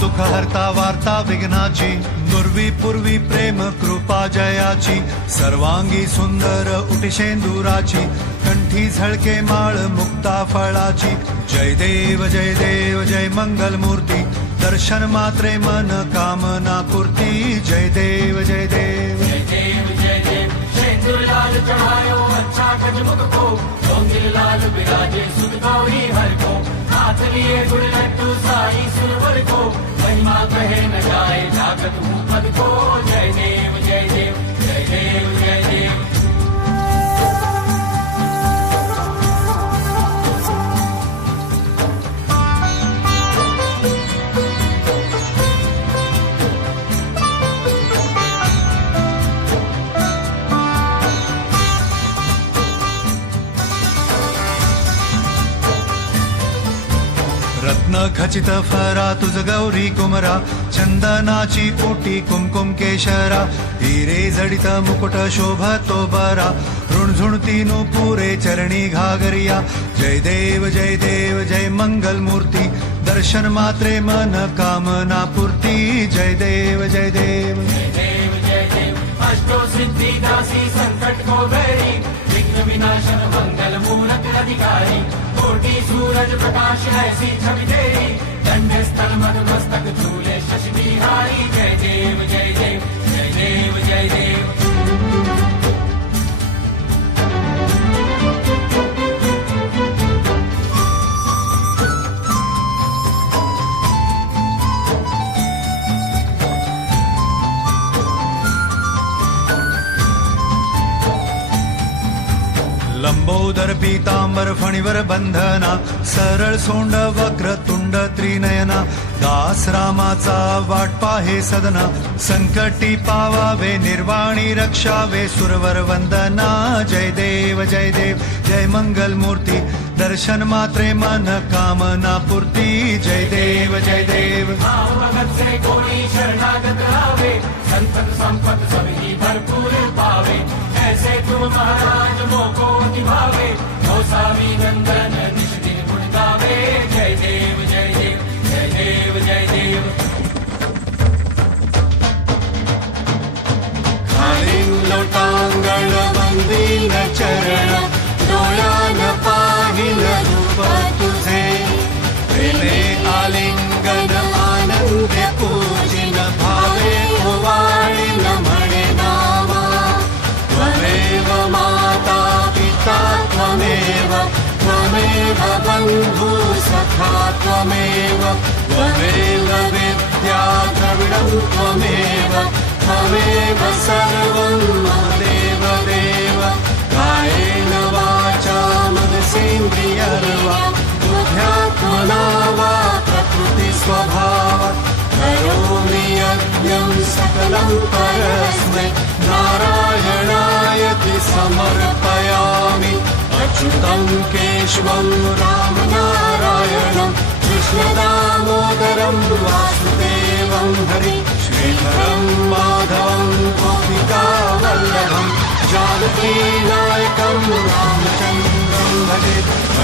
दुःख हरता वार्ता विघ्नाची, नुरवी पूर्वी प्रेम कृपा जयाची, सर्वांगी सुंदर उटिशेंदुराची, कंठी झळके माळ मुक्ता फळाची. जय देव जय मंगल मूर्ती, दर्शन मात्रे मन कामना पूर्ती. जय देव जय देव शेंदूर लाल चढ़ायो अच्छा गजमुख को, डोंगिल लाल बिराजे सुध गौरी हर को, हाथ लिए गुड़ लड्डू साई सुरवर को, महिमा कहे न जाए जागत भूपद को. जय देव जय देव जय देव जय देव. रत्न खचित फरा तुझ गौरी कुमरा, चंदनाची ओटी कुमकुम केशरा, हिरे जडित मुकुट शोभतो बरा, ऋणझुणती पुरे चरणी घागरिया. जय देव जय मंगल मूर्ती, दर्शन मात्रे मन कामना पूर्ती. जय देव जय देव जय देव जय देव. अष्टो सिद्धि दासी संकट को बैरी, विघ्न विनाशन मंगल मूरत अधिकारी, कोटि सूरज प्रकाश ऐसी छवि तेरी, दंड स्थल मद मस्तक झूले शशि बिहारी. जय देव जय देव जय देव जय देव. लंबोदर पीतांबर फणीवर बंधना, सरळ सोंड वक्र तुंड त्रिनयना, दास रामाचा वाट पाहे सदना, संकटी पावावे निर्वाणी रक्षावे सुरवर वंदना. जय देव जय मंगल मूर्ती, दर्शन मात्रे मन कामना पूर्ती. जय देव जय देव. भगत से कोई शरणागत आवे, संतत संपत सभी भरपूर पावे, ऐसे तुम महाराज मोको निभावे, गोसावी नंदन निश दिन गुण गावे. जय देव जय देव जय देव जय देव. खालीं लोटांगण वंदीन चरण, डोळ्यान पाहिल रूप तुझे, प्रेमे आलिंगन आनंद पूजिन, भावे ओवाळीन म्हणे नामा. त्वमेव माता पिता त्वमेव, त्वमेव बंधु सखा त्वमेव, त्वमेव विद्या द्रविणं त्वमेव, त्वमेव सर्वं मम देव देव. कायेन वाचा मनसेन्द्रियर्वा, बुद्ध्यात्मना वा प्रकृति स्वभावात्, करोमि यज्ञं सकलं परस्मै, नारायणायति समर्पयामि. अच्युतं केशवं रामनारायणं, कृष्णदामोदरं वासुदेवं हरि, श्रीधरं माधवं गोपिकावल्लभं, जानकीनायकं रामचन्द्रं भजे.